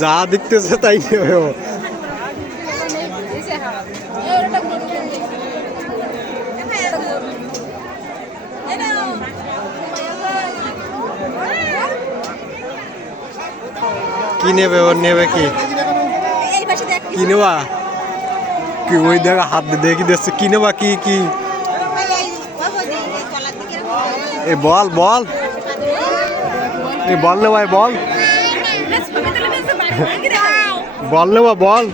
যা দেখতেছে তাই নেবে ও। কি নেবে ওর নেবে কি কি নেবা কি ওই দেখা হাত দেখি দিচ্ছে কি নেবা কি কি এই বল বল এই বল নেবা বল বল নেবা বল